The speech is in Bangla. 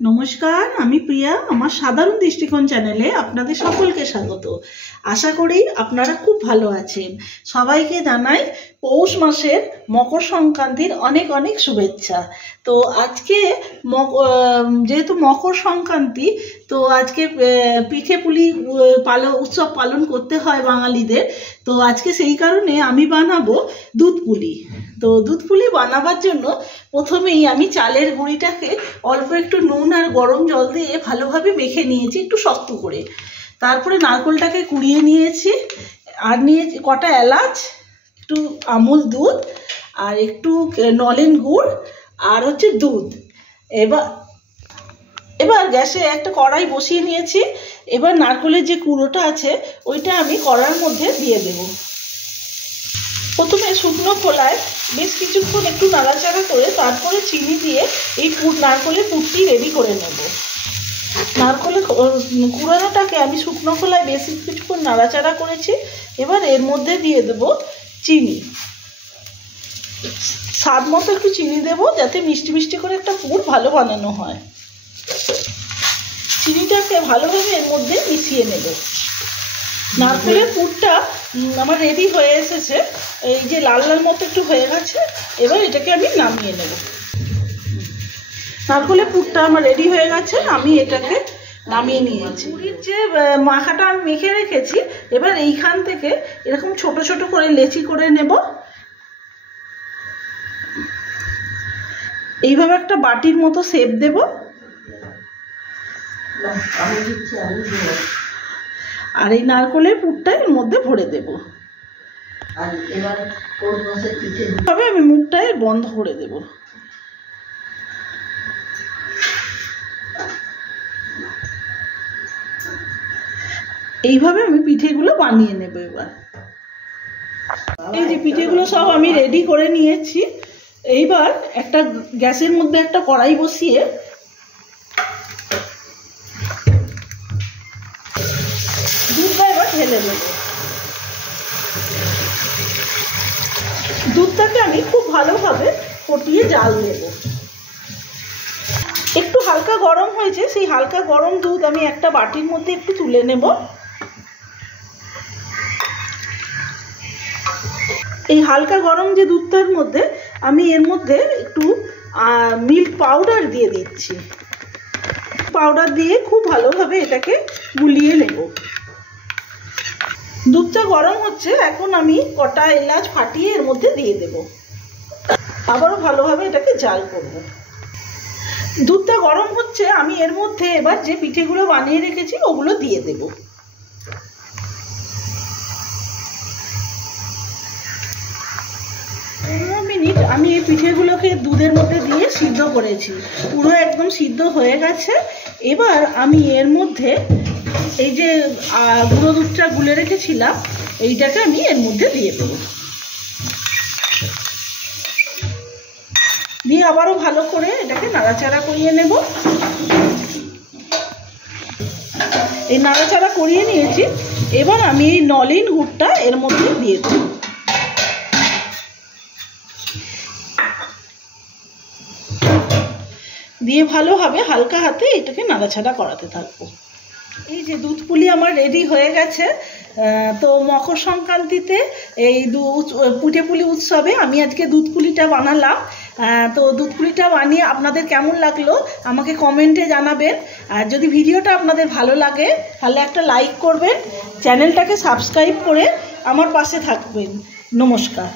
নমস্কার, আমি প্রিয়া। আমার সাধারণ দৃষ্টিকোণ চ্যানেলে আপনাদের সকলকে স্বাগত। আশা করি আপনারা খুব ভালো আছেন। সবাইকে জানাই পৌষ মাসের মকর সংক্রান্তির অনেক অনেক শুভেচ্ছা। তো আজকে যেহেতু মকর সংক্রান্তি, তো আজকে পিঠে পুলি উৎসব পালন করতে হয় বাঙালিদের। তো আজকে সেই কারণে আমি বানাবো দুধ পুলি। তো দুধ পুলি বানাবার জন্য প্রথমেই আমি চালের গুঁড়িটাকে অল্প একটু নুন আর গরম জল দিয়ে ভালোভাবে মেখে নিয়েছি, একটু শক্ত করে। তারপরে নারকেলটাকে কুড়িয়ে নিয়েছি, আর নিয়েছি কটা এলাচ, একটু আমুল দুধ, আর একটু নলেন গুড়, আর হচ্ছে দুধ। এবার গ্যাসে একটা কড়াই বসিয়ে নিয়েছি। এবার নারকেলের যে কুড়োটা আছে ওইটা আমি কড়াইয়ের মধ্যে দিয়ে দেব। প্রথমে শুকনো খোলায় বেশ কিছুক্ষণ একটু নাড়াচাড়া করে তারপরে চিনি দিয়ে এই নারকেলের পুরটি রেডি করে নেব। নারকেলের কুড়ানোটাকে আমি শুকনো খোলায় বেশ কিছুক্ষণ নাড়াচাড়া করেছি। এবার এর মধ্যে দিয়ে দেব চিনি, স্বাদ মতো একটু চিনি দেব, যাতে মিষ্টি মিষ্টি করে একটা পুর ভালো বানানো হয়। চিনিটাকে ভালোভাবে এর মধ্যে মিশিয়ে নেব। নারকেলের পুরটা আমার রেডি হয়ে এসেছে, এই যে লাল লাল মতো একটু হয়ে গেছে। এবার এটাকে আমি নামিয়ে নেব। নারকেলের পুরটা আমার রেডি হয়ে গেছে, আমি এটাকে নামিয়ে নিয়েছি। পুরির যে মাখাটা আমি মেখে রেখেছি, এবার এইখান থেকে এরকম ছোট ছোট করে লেচি করে নেব। এইভাবে একটা বাটির মতো শেপ দেব। আর এই নারকেলের পুরটা এর মধ্যে ভরে দেব। তবে আমি মুখটা বন্ধ করে দেব। এইভাবে আমি পিঠেগুলো বানিয়ে নেব। এবার এই যে পিঠেগুলো সব আমি রেডি করে নিয়েছি। এইবার একটা গ্যাসের মধ্যে একটা কড়াই বসিয়ে দুধটা এবার ঢেলে দেব। দুধটাকে আমি খুব ভালোভাবে ফুটিয়ে জাল দেব। একটু হালকা গরম হয়েছে, সেই হালকা গরম দুধ আমি একটা বাটির মধ্যে একটু তুলে নেব। এই হালকা গরম যে দুধটার মধ্যে আমি এর মধ্যে একটু মিল্ক পাউডার দিয়ে দিচ্ছি। পাউডার দিয়ে খুব ভালোভাবে এটাকে গুলিয়ে নেব। দুধটা গরম হচ্ছে, এখন আমি কটা এলাচ ফাটিয়ে এর মধ্যে দিয়ে দেব। আবারও ভালোভাবে এটাকে জাল করব। দুধটা গরম হচ্ছে, আমি এর মধ্যে এবার যে পিঠেগুলো বানিয়ে রেখেছি ওগুলো দিয়ে দেব। মিনিট আমি এই পিঠেগুলোকে দুধের মধ্যে দিয়ে সিদ্ধ করেছি, পুরো একদম সিদ্ধ হয়ে গেছে। এবার আমি এর মধ্যে এই যে গুঁড়ো দুধটা গুলে রেখেছিলাম এইটাকে আমি এর মধ্যে দিয়ে দেবো। দিয়ে আবারও ভালো করে এটাকে নাড়াচাড়া করিয়ে নেব। এই নাড়াচাড়া করিয়ে নিয়েছি। এবার আমি এই নলেন গুড়টা এর মধ্যে দিয়ে দেব। দিয়ে ভালোভাবে হালকা হাতে এটাকে নাড়াচাড়া করাতে থাকবো। এই যে দুধ পুলি আমার রেডি হয়ে গেছে। তো মকর সংক্রান্তিতে এই পিঠে পুলি উৎসবে আমি আজকে দুধ পুলিটা বানালাম। তো দুধ পুলিটা বানিয়ে আপনাদের কেমন লাগলো আমাকে কমেন্টে জানাবেন। আর যদি ভিডিওটা আপনাদের ভালো লাগে তাহলে একটা লাইক করবেন, চ্যানেলটাকে সাবস্ক্রাইব করে আমার পাশে থাকবেন। নমস্কার।